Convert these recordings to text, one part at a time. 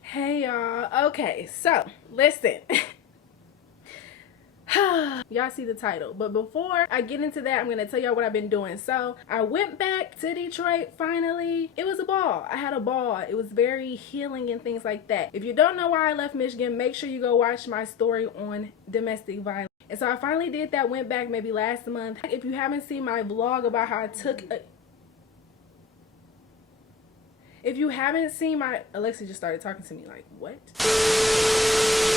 Hey y'all. Okay, so listen. Y'all see the title, but before I get into that, I'm gonna tell y'all what I've been doing. So I went back to Detroit finally. It was a ball. I had a ball. It was very healing and things like that. If you don't know why I left Michigan, make sure you go watch my story on domestic violence. And so I finally did that, went back maybe last month. If you haven't seen my vlog about how I took a If you haven't seen my... Alexa just started talking to me like, what?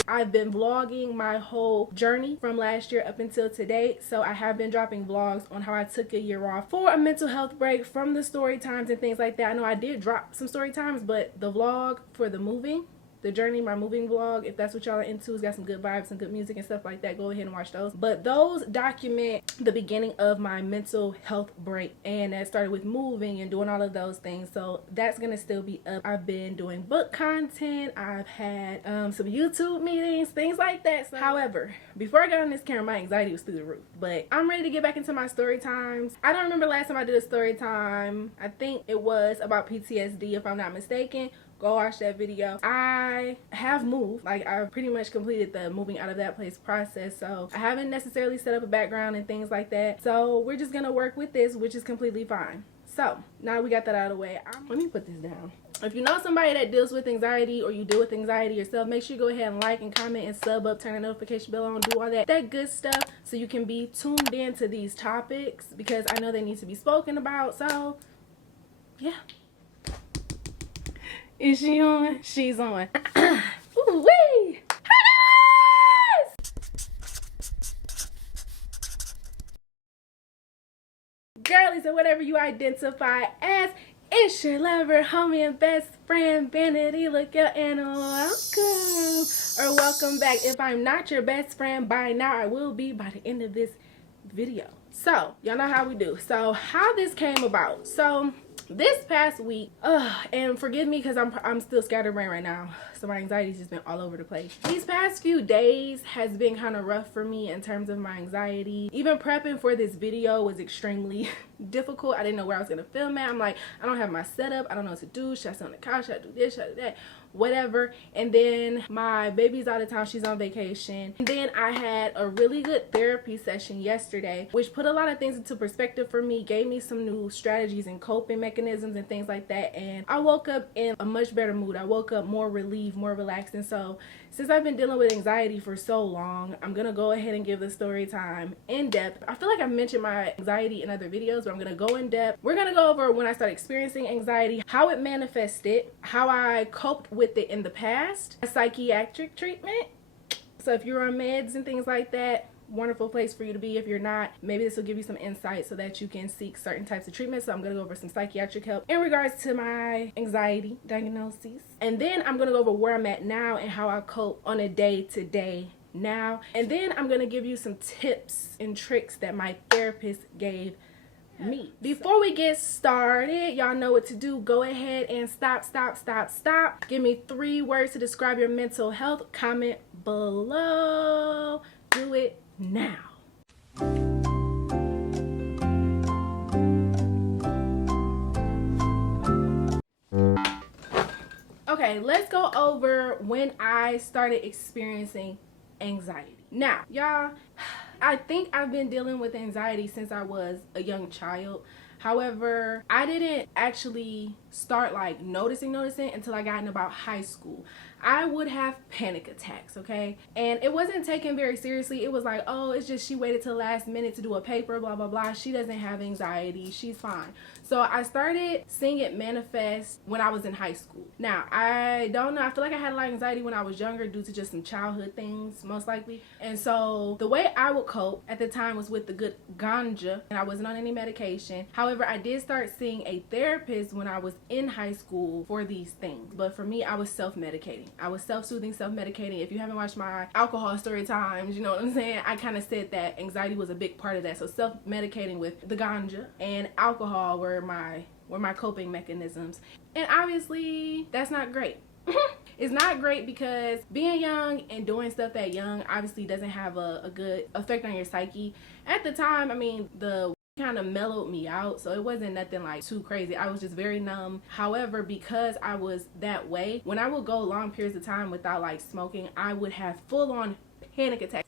I've been vlogging my whole journey from last year up until today. So I have been dropping vlogs on how I took a year off for a mental health break from the story times and things like that. I know I did drop some story times, but the vlog for the moving, the journey, my moving vlog, if that's what y'all are into, it's got some good vibes and good music and stuff like that. Go ahead and watch those. But those document the beginning of my mental health break, and that started with moving and doing all of those things. So that's gonna still be up. I've been doing book content. I've had some YouTube meetings, things like that. So, however, before I got on this camera, my anxiety was through the roof. But I'm ready to get back into my story times. I don't remember last time I did a story time. I think it was about PTSD, if I'm not mistaken. Go watch that video. I have moved. Like, I've pretty much completed the moving out of that place process. So I haven't necessarily set up a background and things like that. So we're just gonna work with this, which is completely fine. So now we got that out of the way. Let me put this down. If you know somebody that deals with anxiety, or you deal with anxiety yourself, make sure you go ahead and like and comment and sub up, turn the notification bell on, do all that good stuff, so you can be tuned in to these topics, because I know they need to be spoken about. So yeah. Is she on? She's on. Ooh wee! Girlies, or whatever you identify as, it's your lover, homie, and best friend, Vanity, LaGail, and welcome. Or welcome back. If I'm not your best friend by now, I will be by the end of this video. So, y'all know how we do. So, how this came about. So, this past week, and forgive me because I'm still scatterbrained right now, so my anxiety's just been all over the place. These past few days has been kind of rough for me in terms of my anxiety. Even prepping for this video was extremely difficult. I didn't know where I was gonna film at. I'm like, I don't have my setup. I don't know what to do. Should I sit on the couch? Should I do this? Should I do that? Whatever. And then my baby's out of town. She's on vacation. And then I had a really good therapy session yesterday, which put a lot of things into perspective for me, gave me some new strategies and coping mechanisms and things like that. And I woke up in a much better mood. I woke up more relieved, more relaxed. And so since I've been dealing with anxiety for so long, I'm gonna go ahead and give the story time in depth. I feel like I've mentioned my anxiety in other videos, but I'm gonna go in depth. We're gonna go over when I started experiencing anxiety, how it manifested, how I coped with it in the past, a psychiatric treatment. So if you're on meds and things like that, wonderful place for you to be. If you're not, maybe this will give you some insight so that you can seek certain types of treatment. So I'm going to go over some psychiatric help in regards to my anxiety diagnoses. And then I'm going to go over where I'm at now and how I cope on a day-to-day now. And then I'm going to give you some tips and tricks that my therapist gave me. Before we get started, y'all know what to do. Go ahead and stop. Give me 3 words to describe your mental health. Comment below. Do it now. Okay, let's go over when I started experiencing anxiety. Now, y'all, I think I've been dealing with anxiety since I was a young child. However, I didn't actually start like noticing until I got in about high school. I would have panic attacks, okay? And it wasn't taken very seriously. It was like, oh, it's just she waited till last minute to do a paper, blah, blah, blah. She doesn't have anxiety. She's fine. So I started seeing it manifest when I was in high school. Now, I don't know. I feel like I had a lot of anxiety when I was younger due to just some childhood things, most likely. And so the way I would cope at the time was with the good ganja, and I wasn't on any medication. However, I did start seeing a therapist when I was in high school for these things. But for me, I was self-medicating. I was self-soothing, self-medicating. If you haven't watched my alcohol story times, you know what I'm saying? I kind of said that anxiety was a big part of that. So self-medicating with the ganja and alcohol were my coping mechanisms. And obviously, that's not great. It's not great because being young and doing stuff that young obviously doesn't have a good effect on your psyche. At the time, I mean, the kind of mellowed me out, so it wasn't nothing like too crazy. I was just very numb. However, because I was that way, when I would go long periods of time without like smoking, I would have full-on panic attacks.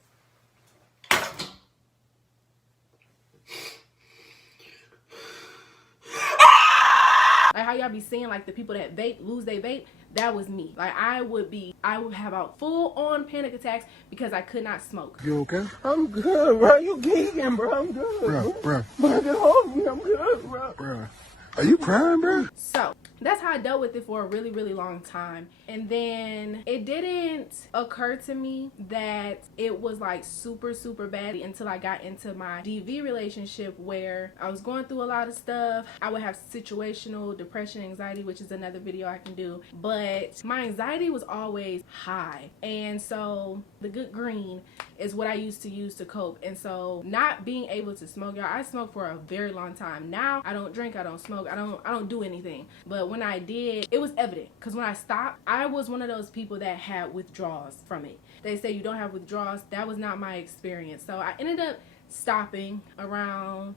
Like how y'all be seeing like the people that vape lose their vape, that was me. Like I would have a full-on panic attacks because I could not smoke. You okay? I'm good, bro. You geeking, bro. I'm good. Bro. But just hold me. I'm good, bro. Bro. Are you crying, bro? So that's how I dealt with it for a really, really long time. And then it didn't occur to me that it was like super, super bad until I got into my DV relationship, where I was going through a lot of stuff. I would have situational depression, anxiety, which is another video I can do. But my anxiety was always high. And so the good green is what I used to use to cope. And so not being able to smoke, y'all, I smoked for a very long time. Now I don't drink, I don't smoke, I don't do anything. But when I did, it was evident, because when I stopped, I was one of those people that had withdrawals from it. They say you don't have withdrawals. That was not my experience. So I ended up stopping around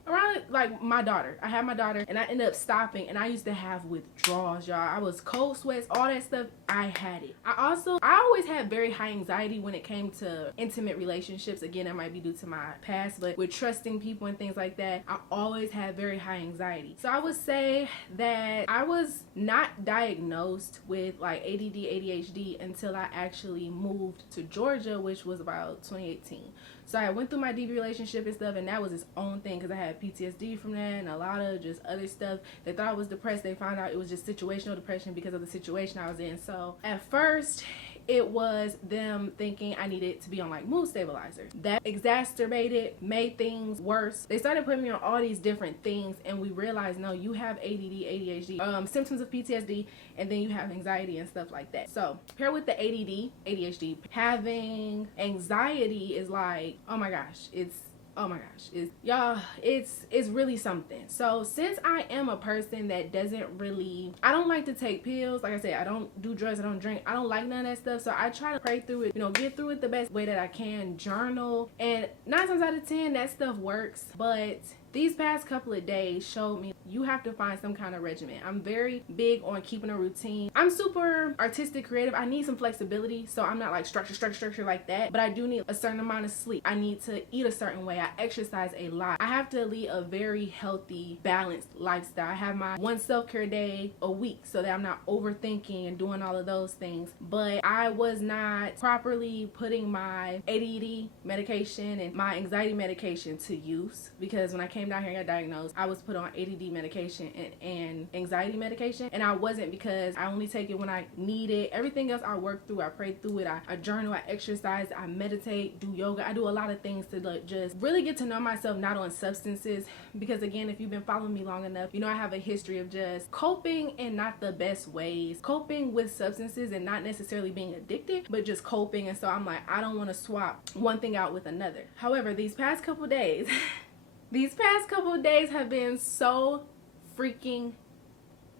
like my daughter. I had my daughter and I ended up stopping, and I used to have withdrawals, y'all. I was cold sweats, all that stuff. I had it. I always had very high anxiety when it came to intimate relationships. Again, that might be due to my past, but with trusting people and things like that, I always had very high anxiety. So I would say that I was not diagnosed with like ADD, ADHD until I actually moved to Georgia, which was about 2018. So I went through my DV relationship and stuff, and that was its own thing because I had PTSD from that and a lot of just other stuff. They thought I was depressed. They found out it was just situational depression because of the situation I was in. So at first, it was them thinking I needed to be on like mood stabilizer. That exacerbated, made things worse. They started putting me on all these different things, and we realized, no, you have ADD, ADHD, symptoms of PTSD, and then you have anxiety and stuff like that. So paired with the ADD, ADHD, having anxiety is like, oh my gosh, it's really something. So since I am a person that I don't like to take pills, like I said, I don't do drugs, I don't drink, I don't like none of that stuff. So I try to pray through it, get through it the best way that I can, journal, and 9 times out of 10 that stuff works. But these past couple of days showed me you have to find some kind of regimen. I'm very big on keeping a routine. I'm super artistic, creative. I need some flexibility, so I'm not like structure like that, but I do need a certain amount of sleep. I need to eat a certain way. I exercise a lot. I have to lead a very healthy, balanced lifestyle. I have my one self-care day a week so that I'm not overthinking and doing all of those things. But I was not properly putting my ADD medication and my anxiety medication to use, because when I came down here and got diagnosed, I was put on ADD medication and anxiety medication, and I wasn't, because I only take it when I need it. Everything else I work through, I pray through it, I journal, I exercise, I meditate, do yoga. I do a lot of things to like just really get to know myself, not on substances, because again, if you've been following me long enough, I have a history of just coping in not the best ways, coping with substances and not necessarily being addicted, but just coping. And so I'm like, I don't want to swap one thing out with another. However, these past couple days have been so freaking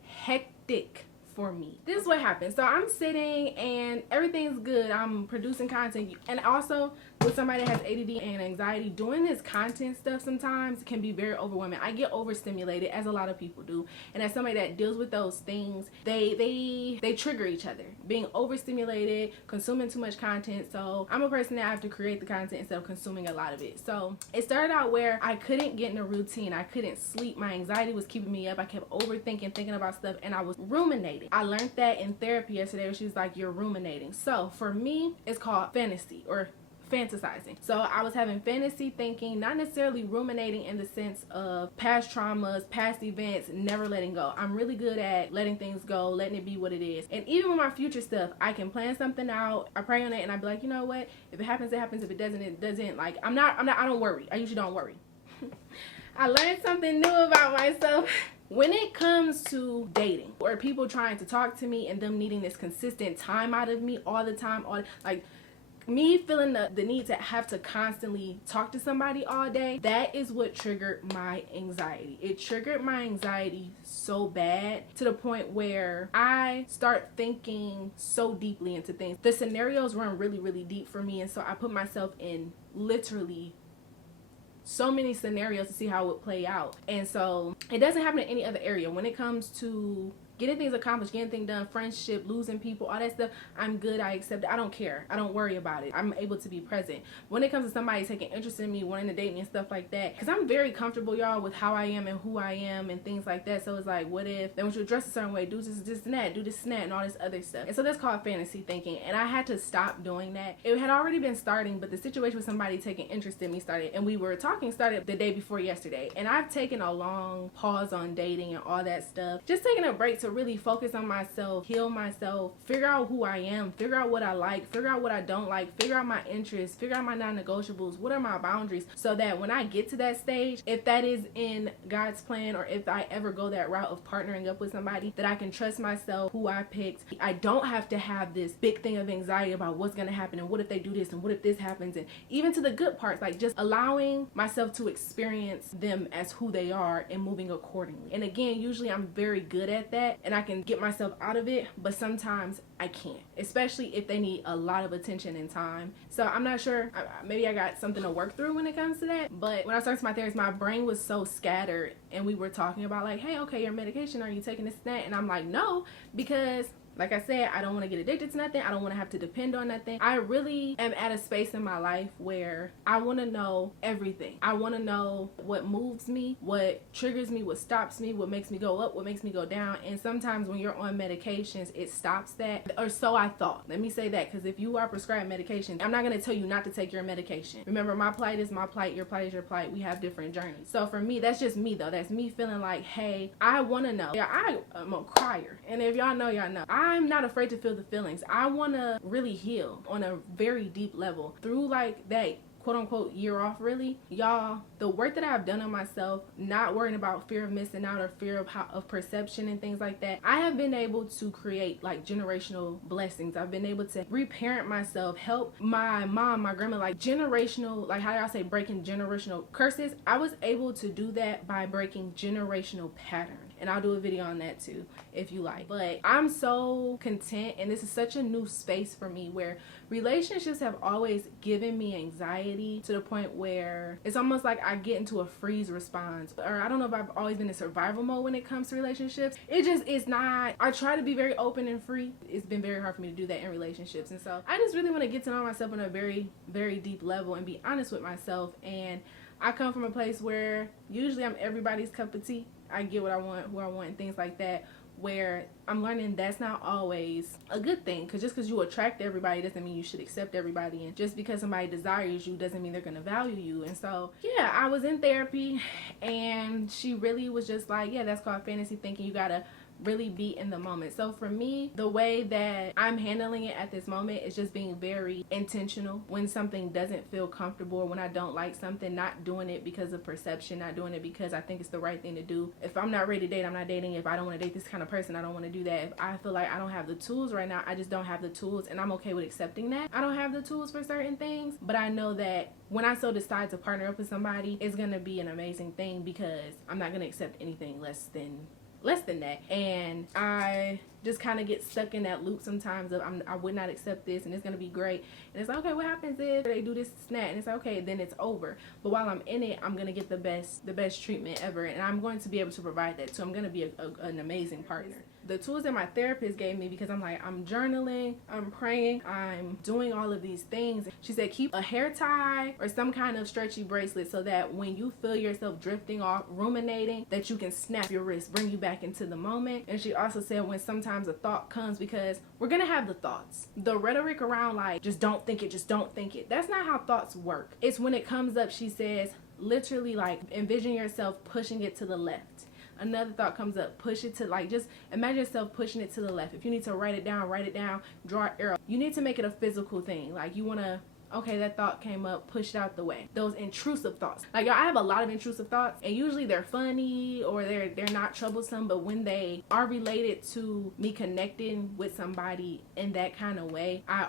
hectic for me. This is what happened. So I'm sitting and everything's good. I'm producing content, and also with somebody that has ADD and anxiety, doing this content stuff sometimes can be very overwhelming. I get overstimulated, as a lot of people do, and as somebody that deals with those things, they trigger each other. Being overstimulated, consuming too much content. So I'm a person that I have to create the content instead of consuming a lot of it. So it started out where I couldn't get in a routine. I couldn't sleep. My anxiety was keeping me up. I kept overthinking, thinking about stuff, and I was ruminating. I learned that in therapy yesterday, where she was like, you're ruminating. So for me, it's called fantasy or fantasizing. So I was having fantasy thinking, not necessarily ruminating in the sense of past traumas, past events, never letting go. I'm really good at letting things go, letting it be what it is. And even with my future stuff, I can plan something out, I pray on it, and I'd be like, you know what, if it happens, it happens. If it doesn't, it doesn't. Like, I don't worry. I usually don't worry. I learned something new about myself. When it comes to dating or people trying to talk to me and them needing this consistent time out of me all the time, like me feeling the need to have to constantly talk to somebody all day, that is what triggered my anxiety. It triggered my anxiety so bad to the point where I start thinking so deeply into things. The scenarios run really, really deep for me, and so I put myself in literally so many scenarios to see how it would play out. And so it doesn't happen in any other area. When it comes to getting things accomplished, getting things done, friendship, losing people, all that stuff, I'm good. I accept it. I don't care. I don't worry about it. I'm able to be present. When it comes to somebody taking interest in me, wanting to date me and stuff like that, because I'm very comfortable, y'all, with how I am and who I am and things like that. So it's like, what if they want you to dress a certain way, do this and that, do this and that, and all this other stuff. And so that's called fantasy thinking. And I had to stop doing that. It had already been starting, but the situation with somebody taking interest in me started, and we were talking started the day before yesterday. And I've taken a long pause on dating and all that stuff. Just taking a break to really focus on myself, heal myself, figure out who I am, figure out what I like, figure out what I don't like, figure out my interests, figure out my non-negotiables, what are my boundaries, so that when I get to that stage, if that is in God's plan, or if I ever go that route of partnering up with somebody, that I can trust myself, who I picked. I don't have to have this big thing of anxiety about what's going to happen and what if they do this and what if this happens, and even to the good parts, like just allowing myself to experience them as who they are and moving accordingly. And again, usually I'm very good at that and I can get myself out of it, but sometimes I can't, especially if they need a lot of attention and time. So I'm not sure, maybe I got something to work through when it comes to that. But when I started my therapist, my brain was so scattered, and we were talking about like, hey, okay, your medication, are you taking this and that? And I'm like, no, because like I said, I don't want to get addicted to nothing. I don't want to have to depend on nothing. I really am at a space in my life where I want to know everything. I want to know what moves me, what triggers me, what stops me, what makes me go up, what makes me go down. And sometimes when you're on medications, it stops that. Or so I thought. Let me say that, because if you are prescribed medication, I'm not going to tell you not to take your medication. Remember, my plight is my plight. Your plight is your plight. We have different journeys. So for me, that's just me though. That's me feeling like, hey, I want to know. Yeah, I'm a crier. And if y'all know, y'all know. I'm not afraid to feel the feelings. I want to really heal on a very deep level through like that quote unquote year off. Really, y'all, the work that I've done on myself, not worrying about fear of missing out or fear of perception and things like that, I have been able to create like generational blessings. I've been able to reparent myself, help my mom, my grandma, like generational, like how y'all say, breaking generational curses. I was able to do that by breaking generational patterns. And I'll do a video on that too if you like. But I'm so content, and this is such a new space for me where relationships have always given me anxiety to the point where it's almost like I get into a freeze response. Or I don't know if I've always been in survival mode when it comes to relationships. It's not. I try to be very open and free. It's been very hard for me to do that in relationships. And so I just really want to get to know myself on a very, very deep level and be honest with myself. And I come from a place where usually I'm everybody's cup of tea. I get what I want, who I want, and things like that, where I'm learning that's not always a good thing, because just because you attract everybody doesn't mean you should accept everybody, and just because somebody desires you doesn't mean they're going to value you. And so yeah, I was in therapy, and she really was just like, yeah, that's called fantasy thinking. You gotta really be in the moment. So for me, the way that I'm handling it at this moment is just being very intentional. When something doesn't feel comfortable, or when I don't like something, not doing it because of perception, not doing it because I think it's the right thing to do. If I'm not ready to date, I'm not dating. If I don't want to date this kind of person, I don't want to do that. If I feel like I don't have the tools right now, I just don't have the tools, and I'm okay with accepting that I don't have the tools for certain things. But I know that when I so decide to partner up with somebody, it's gonna be an amazing thing, because I'm not gonna accept anything less than that. And I just kind of get stuck in that loop sometimes of I would not accept this, and it's gonna be great, and it's like, okay, what happens if they do this snap? And it's like, okay, then it's over. But while I'm in it, I'm gonna get the best treatment ever, and I'm going to be able to provide that too. I'm gonna be an amazing partner. The tools that my therapist gave me, because I'm like, I'm journaling, I'm praying, I'm doing all of these things. She said, keep a hair tie or some kind of stretchy bracelet, so that when you feel yourself drifting off, ruminating, that you can snap your wrist, bring you back into the moment. And she also said, when sometimes a thought comes, because we're gonna have the thoughts, the rhetoric around like, just don't think it, that's not how thoughts work. It's when it comes up, she says, literally, like, envision yourself pushing it to the left. Another thought comes up, push it to, like, just imagine yourself pushing it to the left. If you need to write it down, draw an arrow. You need to make it a physical thing. Like, you want to, okay, that thought came up, push it out the way. Those intrusive thoughts. Like, y'all, I have a lot of intrusive thoughts, and usually they're funny or they're not troublesome, but when they are related to me connecting with somebody in that kind of way, I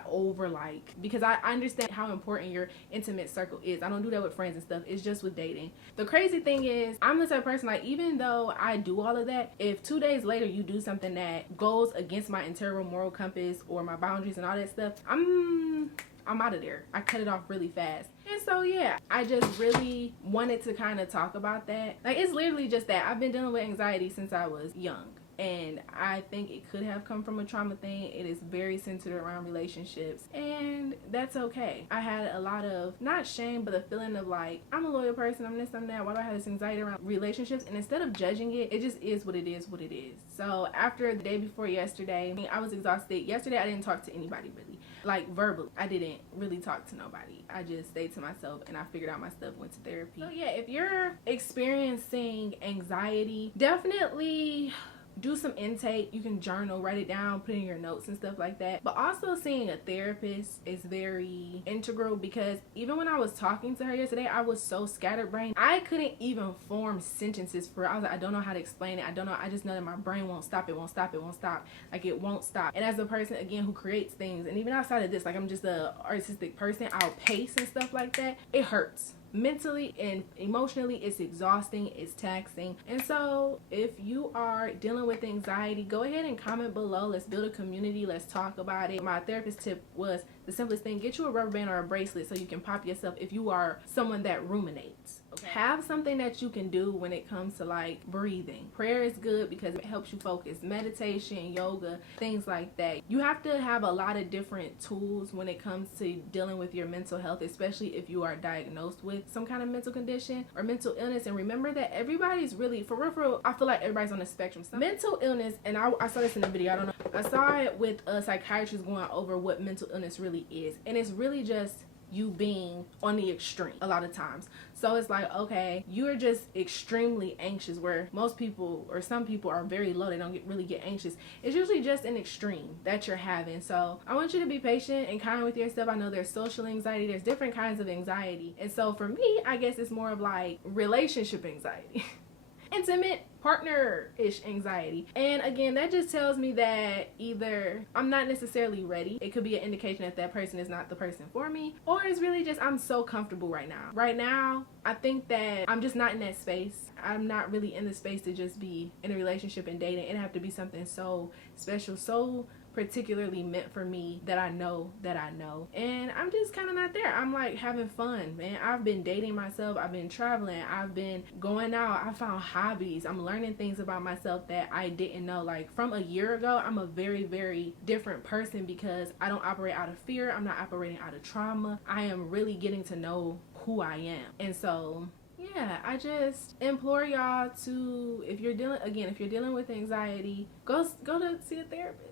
because I understand how important your intimate circle is. I don't do that with friends and stuff. It's just with dating. The crazy thing is, I'm the type of person, like, even though I do all of that, if 2 days later you do something that goes against my integral moral compass or my boundaries and all that stuff, I'm out of there. I cut it off really fast. And so yeah, I just really wanted to kind of talk about that. Like, it's literally just that I've been dealing with anxiety since I was young. And I think it could have come from a trauma thing. It is very centered around relationships, and that's okay. I had a lot of, not shame, but a feeling of like, I'm a loyal person, I'm this, I'm that. Why do I have this anxiety around relationships? And instead of judging it, it just is what it is, what it is. So after the day before yesterday, I was exhausted. Yesterday I didn't talk to anybody really. Like, verbally, I didn't really talk to nobody. I just stayed to myself and I figured out my stuff, went to therapy. So yeah, if you're experiencing anxiety, definitely do some intake. You can journal, write it down, put in your notes and stuff like that. But also seeing a therapist is very integral, because even when I was talking to her yesterday, I was so scatterbrained. I couldn't even form sentences for it. I was like, I don't know how to explain it. I don't know. I just know that my brain won't stop. It won't stop. It won't stop. Like, it won't stop. And as a person, again, who creates things, and even outside of this, like, I'm just a artistic person, I'll pace and stuff like that. It hurts. Mentally and emotionally, it's exhausting, it's taxing. And so if you are dealing with anxiety, go ahead and comment below. Let's build a community. Let's talk about it. My therapist tip was the simplest thing: get you a rubber band or a bracelet so you can pop yourself if you are someone that ruminates. Okay? Have something that you can do when it comes to like breathing. Prayer is good because it helps you focus. Meditation, yoga, things like that. You have to have a lot of different tools when it comes to dealing with your mental health, especially if you are diagnosed with some kind of mental condition or mental illness. And remember that everybody's really, for real, I feel like everybody's on the spectrum. Mental illness, and I saw this in a video, I don't know, I saw it with a psychiatrist going over what mental illness really is, and it's really just you being on the extreme a lot of times. So it's like, okay, you're just extremely anxious, where most people or some people are very low. They don't really get anxious. It's usually just an extreme that you're having. So I want you to be patient and kind with yourself. I know there's social anxiety, there's different kinds of anxiety. And so for me, I guess it's more of like relationship anxiety. Intimate partner-ish anxiety. And again, that just tells me that either I'm not necessarily ready. It could be an indication that that person is not the person for me, or it's really just I'm so comfortable right now. Right now, I think that I'm just not in that space. I'm not really in the space to just be in a relationship and dating. It'd have to be something so special, so particularly meant for me that I know, and I'm just kind of not there. I'm like having fun, man. I've been dating myself, I've been traveling, I've been going out, I found hobbies, I'm learning things about myself that I didn't know. Like, from a year ago, I'm a very, very different person because I don't operate out of fear, I'm not operating out of trauma. I am really getting to know who I am. And so yeah, I just implore y'all to, if you're dealing with anxiety, go to see a therapist.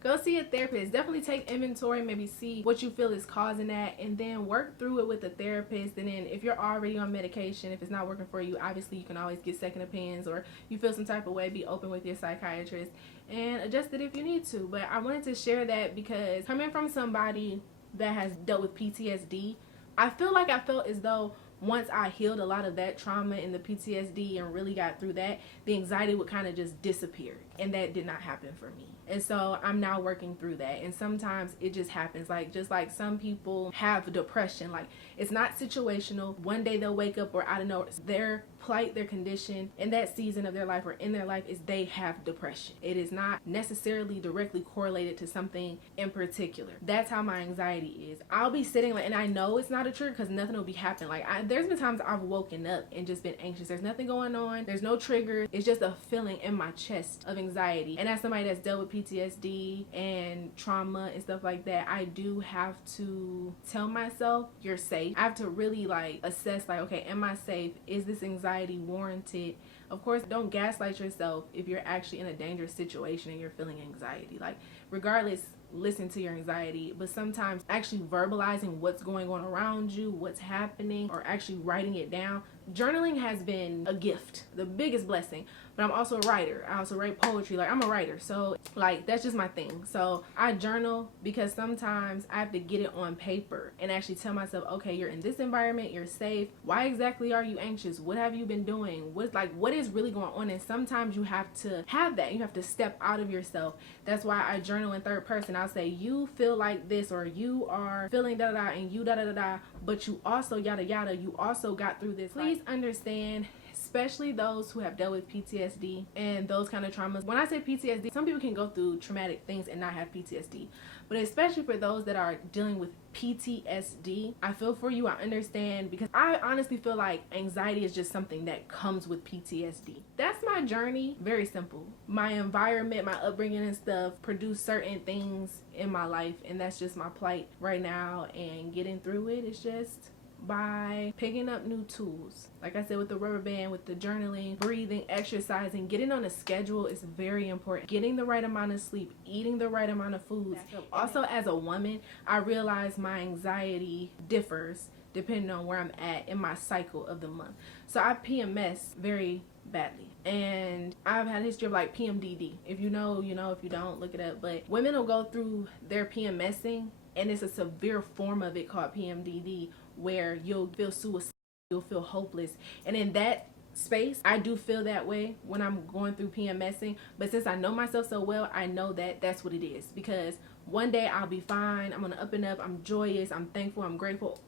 Go see a therapist. Definitely take inventory, maybe see what you feel is causing that, and then work through it with a therapist. And then if you're already on medication, if it's not working for you, obviously you can always get second opinions, or you feel some type of way, be open with your psychiatrist and adjust it if you need to. But I wanted to share that because coming from somebody that has dealt with PTSD, I felt as though once I healed a lot of that trauma and the PTSD and really got through that, the anxiety would kind of just disappear. And that did not happen for me. And so I'm now working through that. And sometimes it just happens. Like, just like some people have depression. Like, it's not situational. One day they'll wake up, or I don't know, their plight, their condition in that season of their life or in their life is they have depression. It is not necessarily directly correlated to something in particular. That's how my anxiety is. I'll be sitting like, and I know it's not a trigger because nothing will be happening. Like, there's been times I've woken up and just been anxious. There's nothing going on. There's no trigger. It's just a feeling in my chest of anxiety. And as somebody that's dealt with PTSD and trauma and stuff like that, I do have to tell myself, you're safe. I have to really like assess, like, okay, am I safe? Is this anxiety warranted? Of course, don't gaslight yourself if you're actually in a dangerous situation and you're feeling anxiety. Like, regardless, listen to your anxiety, but sometimes actually verbalizing what's going on around you, what's happening, or actually writing it down. Journaling has been a gift, the biggest blessing. But I'm also a writer. I also write poetry. Like, I'm a writer. So, like, that's just my thing. So I journal because sometimes I have to get it on paper and actually tell myself, okay, you're in this environment, you're safe. Why exactly are you anxious? What have you been doing? What is really going on? And sometimes you have to have that. You have to step out of yourself. That's why I journal in third person. I'll say, you feel like this, or you are feeling da da da, and you da da da da, but you also yada yada, you also got through this. Please understand, especially those who have dealt with PTSD and those kind of traumas. When I say PTSD, some people can go through traumatic things and not have PTSD, but especially for those that are dealing with PTSD, I feel for you. I understand, because I honestly feel like anxiety is just something that comes with PTSD. That's my journey. Very simple. My environment, my upbringing and stuff produced certain things in my life, and that's just my plight right now, and getting through it is just by picking up new tools. Like I said, with the rubber band, with the journaling, breathing, exercising, getting on a schedule is very important. Getting the right amount of sleep, eating the right amount of foods. Also, as a woman, I realize my anxiety differs depending on where I'm at in my cycle of the month. So I PMS very badly, and I've had a history of like PMDD. If you know, you know. If you don't, look it up. But women will go through their PMSing, and it's a severe form of it called PMDD, where you'll feel suicidal, you'll feel hopeless. And in that space, I do feel that way when I'm going through PMSing, but since I know myself so well, I know that that's what it is, because one day I'll be fine, I'm on the up and up, I'm joyous, I'm thankful, I'm grateful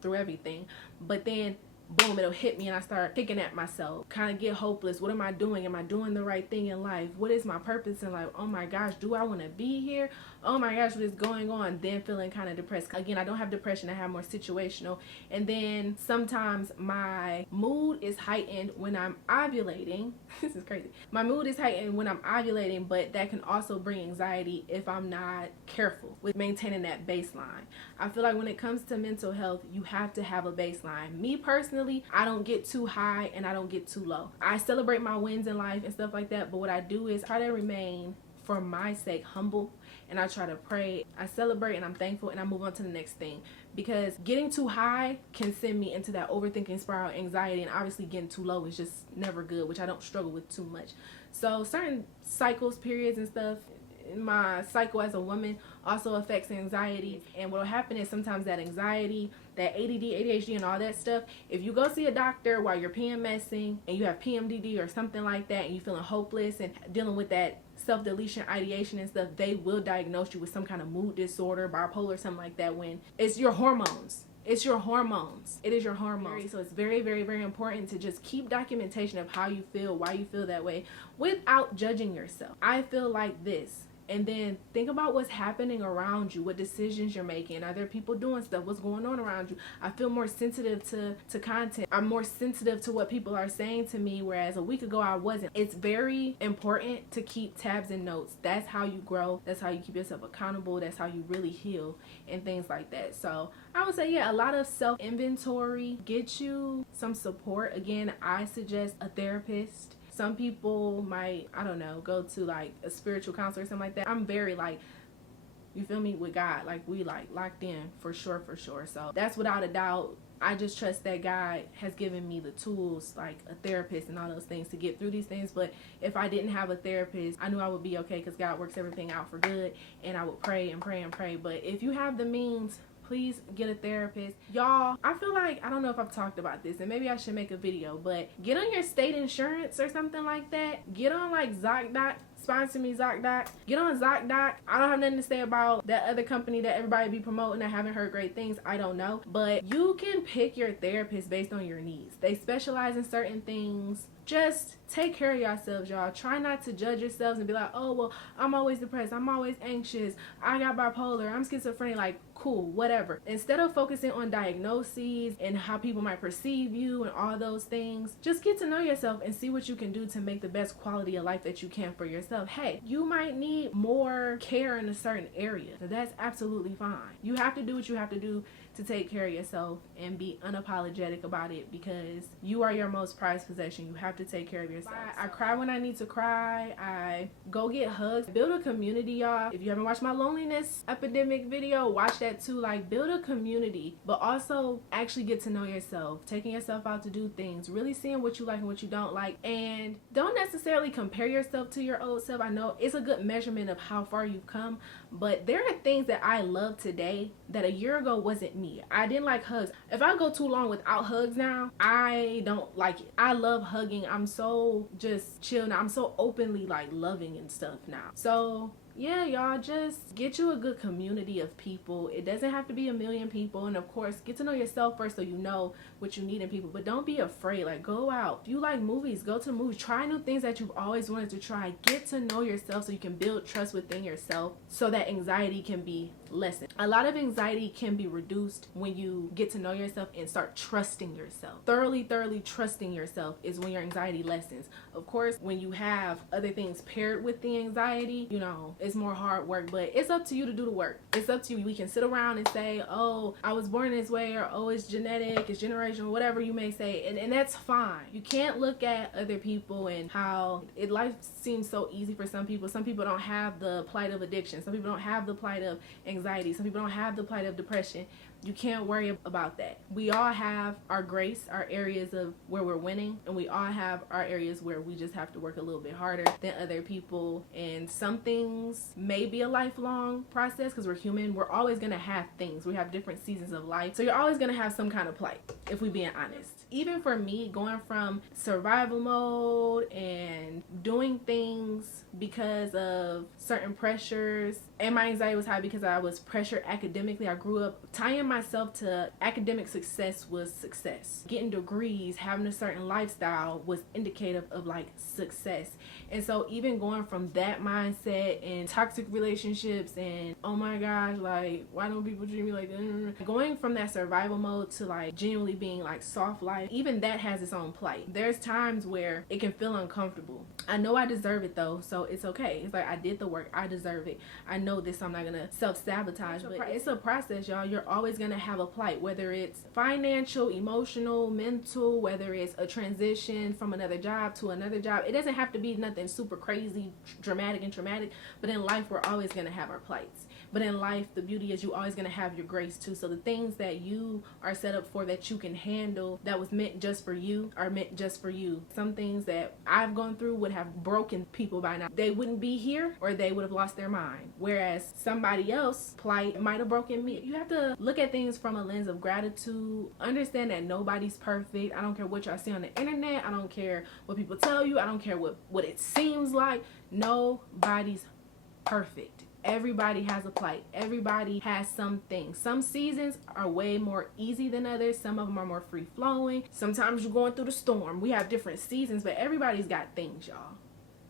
through everything, but then boom, it'll hit me and I start picking at myself, kind of get hopeless. What am I doing? Am I doing the right thing in life? What is my purpose in life? Oh my gosh, do I want to be here? Oh my gosh, what is going on? Then feeling kind of depressed. Again, I don't have depression, I have more situational. And then sometimes my mood is heightened when I'm ovulating. This is crazy. My mood is heightened when I'm ovulating, but that can also bring anxiety if I'm not careful with maintaining that baseline. I feel like when it comes to mental health, you have to have a baseline. Me personally, I don't get too high and I don't get too low. I celebrate my wins in life and stuff like that, but what I do is try to remain, for my sake, humble, and I try to pray. I celebrate and I'm thankful, and I move on to the next thing, because getting too high can send me into that overthinking spiral, anxiety, and obviously getting too low is just never good, which I don't struggle with too much. So certain cycles, periods and stuff, my cycle as a woman also affects anxiety, and what will happen is sometimes that anxiety, that ADD, ADHD and all that stuff, if you go see a doctor while you're PMSing and you have PMDD or something like that, and you're feeling hopeless and dealing with that self-deletion, ideation and stuff, they will diagnose you with some kind of mood disorder, bipolar, something like that, when it's your hormones. It's your hormones. It is your hormones. So it's very, very, very important to just keep documentation of how you feel, why you feel that way, without judging yourself. I feel like this. And then think about what's happening around you, what decisions you're making. Are there people doing stuff? What's going on around you? I feel more sensitive to content. I'm more sensitive to what people are saying to me, whereas a week ago I wasn't. It's very important to keep tabs and notes. That's how you grow. That's how you keep yourself accountable. That's how you really heal and things like that. So I would say, yeah, a lot of self-inventory. Get you some support. Again, I suggest a therapist. Some people might, I don't know, go to like a spiritual counselor or something like that. I'm very like, you feel me, with God. Like, we like locked in for sure, for sure. So that's without a doubt. I just trust that God has given me the tools, like a therapist and all those things, to get through these things. But if I didn't have a therapist, I knew I would be okay, because God works everything out for good, and I would pray and pray and pray. But if you have the means, please get a therapist. Y'all, I feel like, I don't know if I've talked about this, and maybe I should make a video, but get on your state insurance or something like that. Get on like ZocDoc. Sponsor me, ZocDoc. Get on ZocDoc. I don't have nothing to say about that other company that everybody be promoting. I haven't heard great things. I don't know. But you can pick your therapist based on your needs. They specialize in certain things. Just take care of yourselves, y'all. Try not to judge yourselves and be like, oh, well, I'm always depressed, I'm always anxious, I got bipolar, I'm schizophrenic. Like, cool, whatever. Instead of focusing on diagnoses and how people might perceive you and all those things, just get to know yourself and see what you can do to make the best quality of life that you can for yourself. Hey, you might need more care in a certain area. So that's absolutely fine. You have to do what you have to do to take care of yourself and be unapologetic about it, because you are your most prized possession. You have to take care of yourself. I cry when I need to cry. I go get hugs. Build a community, y'all. If you haven't watched my loneliness epidemic video, watch that too. Like, build a community, but also actually get to know yourself, taking yourself out to do things, really seeing what you like and what you don't like, and don't necessarily compare yourself to your old self. I know it's a good measurement of how far you've come, but there are things that I love today that a year ago wasn't me. I didn't like hugs. If I go too long without hugs now, I don't like it. I love hugging. I'm so just chill now. I'm so openly like loving and stuff now. So yeah, y'all, just get you a good community of people. It doesn't have to be 1,000,000 people. And of course, get to know yourself first so you know what you need in people. But don't be afraid. Like, go out. If you like movies, go to the movies. Try new things that you've always wanted to try. Get to know yourself so you can build trust within yourself so that anxiety can be lessened. A lot of anxiety can be reduced when you get to know yourself and start trusting yourself. Thoroughly trusting yourself is when your anxiety lessens. Of course, when you have other things paired with the anxiety, you know, it's more hard work, but it's up to you to do the work. It's up to you. We can sit around and say, oh, I was born this way, or oh, it's genetic, it's generational, whatever you may say, and that's fine. You can't look at other people and how life seems so easy for some people. Some people don't have the plight of addiction. Some people don't have the plight of anxiety. Some people don't have the plight of depression. You can't worry about that. We all have our grace, our areas of where we're winning, and we all have our areas where we just have to work a little bit harder than other people. And some things may be a lifelong process because we're human. We're always going to have things. We have different seasons of life. So you're always going to have some kind of plight, if we're being honest. Even for me, going from survival mode and doing things because of certain pressures, and my anxiety was high because I was pressured academically. I grew up tying myself to academic success was success. Getting degrees, having a certain lifestyle was indicative of like success. And so even going from that mindset and toxic relationships and oh my gosh, like why don't people treat me like that? Going from that survival mode to like genuinely being like soft life, even that has its own plight. There's times where it can feel uncomfortable. I know I deserve it though, so it's okay. It's like I did the work, I deserve it. I know this, I'm not gonna self-sabotage, but it's a process, y'all. You're always gonna have a plight, whether it's financial, emotional, mental, whether it's a transition from another job to another job. It doesn't have to be nothing super crazy, dramatic and traumatic, but in life we're always gonna have our plights. But in life, the beauty is you're always going to have your grace too. So the things that you are set up for that you can handle, that was meant just for you, are meant just for you. Some things that I've gone through would have broken people by now. They wouldn't be here or they would have lost their mind. Whereas somebody else plight might have broken me. You have to look at things from a lens of gratitude. Understand that nobody's perfect. I don't care what y'all see on the internet. I don't care what people tell you. I don't care what it seems like. Nobody's perfect. Everybody has a plight. Everybody has something. Some seasons are way more easy than others. Some of them are more free flowing. Sometimes you're going through the storm. We have different seasons, but everybody's got things, y'all.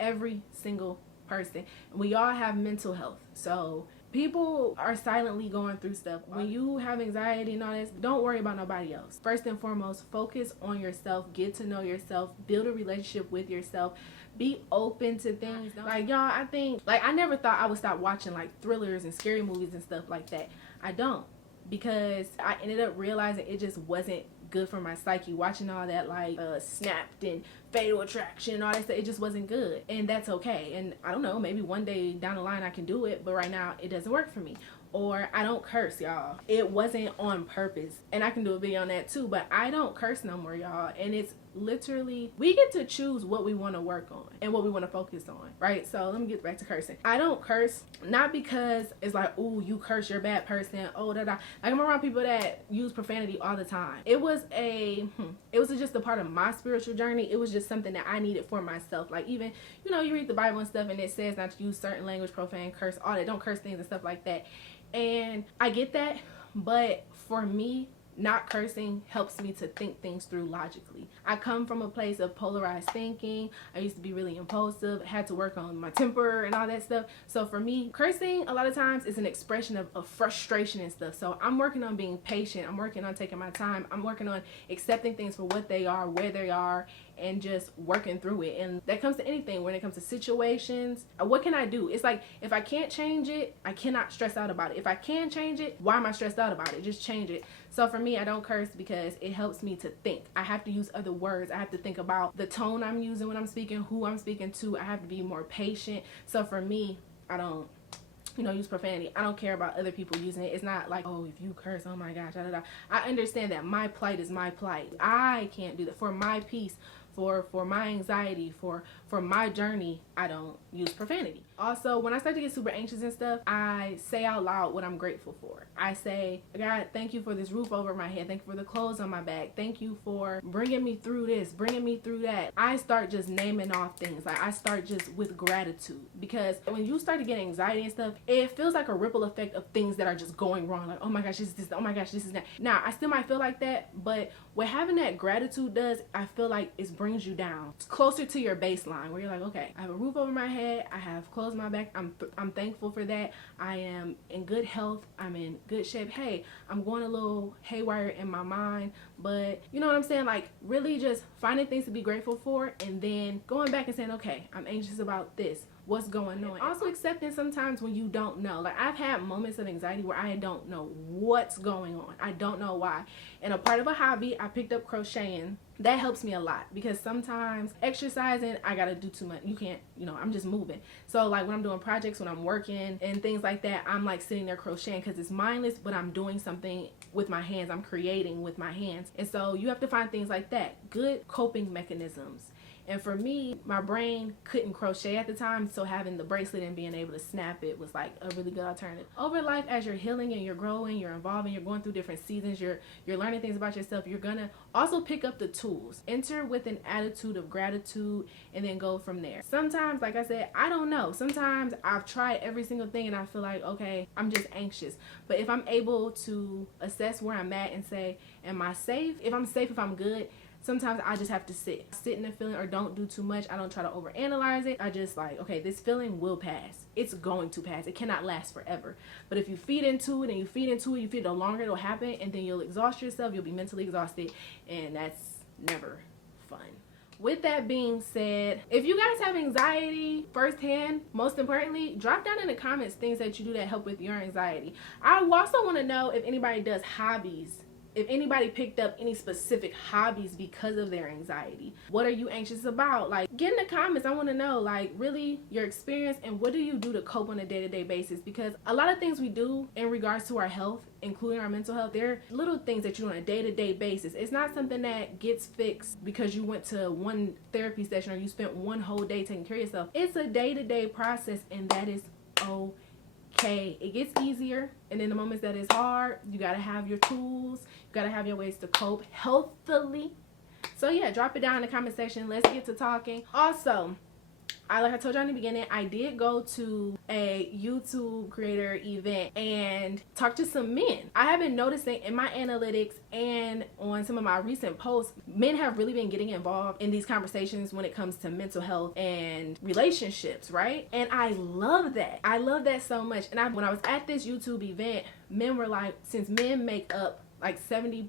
Every single person. We all have mental health. So people are silently going through stuff. When you have anxiety and all this, don't worry about nobody else. First and foremost, focus on yourself. Get to know yourself. Build a relationship with yourself. Be open to things. Like, y'all, I think, like, I never thought I would stop watching, like, thrillers and scary movies and stuff like that. I don't. Because I ended up realizing it just wasn't good for my psyche. Watching all that, like, Snapped and Fatal Attraction and all that stuff, it just wasn't good. And that's okay. And I don't know, maybe one day down the line I can do it, but right now it doesn't work for me. Or I don't curse, y'all. It wasn't on purpose. And I can do a video on that too, but I don't curse no more, y'all. And it's literally, we get to choose what we want to work on and what we want to focus on, right? So let me get back to cursing. I don't curse, not because it's like, ooh, you curse, you're a bad person, oh, da. Like, I'm around people that use profanity all the time. It was just a part of my spiritual journey. It was just something that I needed for myself. Like, even, you know, you read the Bible and stuff and it says not to use certain language, profane, curse, all that, don't curse things and stuff like that. And I get that, but for me, not cursing helps me to think things through logically. I come from a place of polarized thinking. I used to be really impulsive, had to work on my temper and all that stuff. So for me, cursing a lot of times is an expression of frustration and stuff. So I'm working on being patient. I'm working on taking my time. I'm working on accepting things for what they are, where they are, and just working through it. And that comes to anything. When it comes to situations, what can I do? It's like, if I can't change it, I cannot stress out about it. If I can change it, why am I stressed out about it? Just change it. So for me, I don't curse because it helps me to think. I have to use other words. I have to think about the tone I'm using when I'm speaking, who I'm speaking to. I have to be more patient. So for me, I don't, use profanity. I don't care about other people using it. It's not like, oh, if you curse, oh my gosh, da, da, da. I understand that my plight is my plight. I can't do that. For my peace, for my anxiety, for for my journey, I don't use profanity. Also, when I start to get super anxious and stuff, I say out loud what I'm grateful for. I say, God, thank you for this roof over my head. Thank you for the clothes on my back. Thank you for bringing me through this, bringing me through that. I start just naming off things. Like, I start just with gratitude, because when you start to get anxiety and stuff, it feels like a ripple effect of things that are just going wrong. Like, oh my gosh, this is this. Oh my gosh, this is that. Now, I still might feel like that, but what having that gratitude does, I feel like it brings you down. It's closer to your baseline, where you're like, okay, I have a roof over my head. I have clothes on my back. I'm thankful for that. I am in good health. I'm in good shape. Hey, I'm going a little haywire in my mind, but you know what I'm saying? Like, really just finding things to be grateful for, and then going back and saying, okay, I'm anxious about this. What's going on? Also accepting sometimes when you don't know. Like, I've had moments of anxiety where I don't know what's going on. I don't know why. And a part of a hobby, I picked up crocheting. That helps me a lot, because sometimes exercising, I gotta do too much. You can't, I'm just moving. So like when I'm doing projects, when I'm working and things like that, I'm like sitting there crocheting because it's mindless, but I'm doing something with my hands. I'm creating with my hands. And so you have to find things like that. Good coping mechanisms. And for me, my brain couldn't crochet at the time, so having the bracelet and being able to snap it was like a really good alternative. Over life, as you're healing and you're growing, you're evolving, you're going through different seasons, you're learning things about yourself, you're gonna also pick up the tools. Enter with an attitude of gratitude and then go from there. Sometimes, like I said, I don't know. Sometimes I've tried every single thing and I feel like, okay, I'm just anxious. But if I'm able to assess where I'm at and say, am I safe? If I'm safe, if I'm good, sometimes I just have to sit in the feeling, or don't do too much. I don't try to overanalyze it. I just like, okay, this feeling will pass. It's going to pass. It cannot last forever. But if you feed into it and you feed into it, you feed it longer, it'll happen, and then you'll exhaust yourself. You'll be mentally exhausted, and that's never fun. With that being said, if you guys have anxiety firsthand, most importantly, drop down in the comments things that you do that help with your anxiety. I also want to know if anybody does hobbies. If anybody picked up any specific hobbies because of their anxiety. What are you anxious about? Like, get in the comments. I want to know, like, really your experience, and what do you do to cope on a day-to-day basis? Because a lot of things we do in regards to our health, including our mental health, they're little things that you do on a day-to-day basis. It's not something that gets fixed because you went to one therapy session or you spent one whole day taking care of yourself. It's a day-to-day process, and that is okay. It gets easier, and in the moments that it's hard, you gotta have your tools, you gotta have your ways to cope healthily. So yeah, drop it down in the comment section. Let's get to talking. Also, like I told you in the beginning, I did go to a YouTube creator event and talk to some men. I have been noticing in my analytics and on some of my recent posts, men have really been getting involved in these conversations when it comes to mental health and relationships, right? And I love that. I love that so much. And when I was at this YouTube event, men were like, since men make up like 70%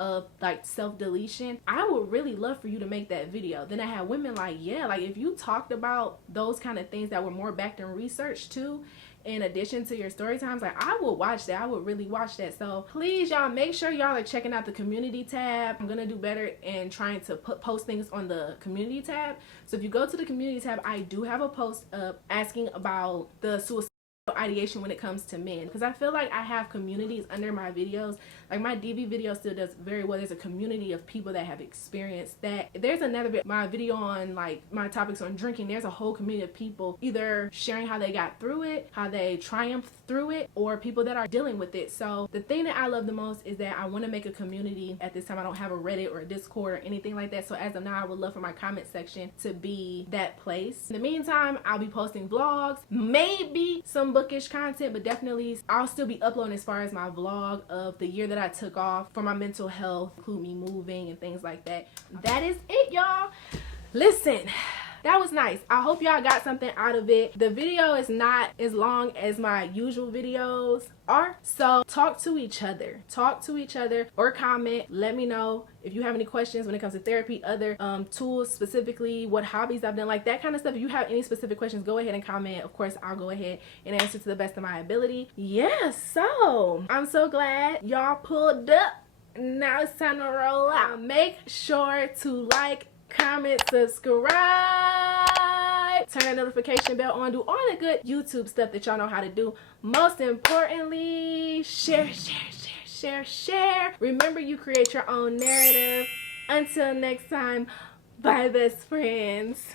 of like self-deletion, I would really love for you to make that video. Then I had women like, yeah, like if you talked about those kind of things that were more backed in research too, in addition to your story times, like I would watch that. I would really watch that. So please, y'all, make sure y'all are checking out the community tab. I'm gonna do better in trying to post things on the community tab. So if you go to the community tab, I do have a post up asking about the suicide ideation when it comes to men, because I feel like I have communities under my videos. Like my DV video still does very well. There's a community of people that have experienced that. There's another my video on like my topics on drinking. There's a whole community of people either sharing how they got through it, how they triumphed through it, or people that are dealing with it. So the thing that I love the most is that I want to make a community. At this time, I don't have a Reddit or a Discord or anything like that. So as of now, I would love for my comment section to be that place. In the meantime, I'll be posting vlogs, maybe some bookish content, but definitely I'll still be uploading as far as my vlog of the year that I took off for my mental health, include me moving and things like that. That is it, y'all. Listen, that was nice. I hope y'all got something out of it. The video is not as long as my usual videos are, so talk to each other or comment. Let me know if you have any questions when it comes to therapy, other tools, specifically what hobbies I've done, like that kind of stuff. If you have any specific questions, go ahead and comment. Of course, I'll go ahead and answer to the best of my ability. Yeah, so I'm so glad y'all pulled up. Now it's time to roll out. Make sure to like, comment, subscribe, turn that notification bell on, do all the good YouTube stuff that y'all know how to do. Most importantly, share. Remember, you create your own narrative. Until next time, Bye, best friends.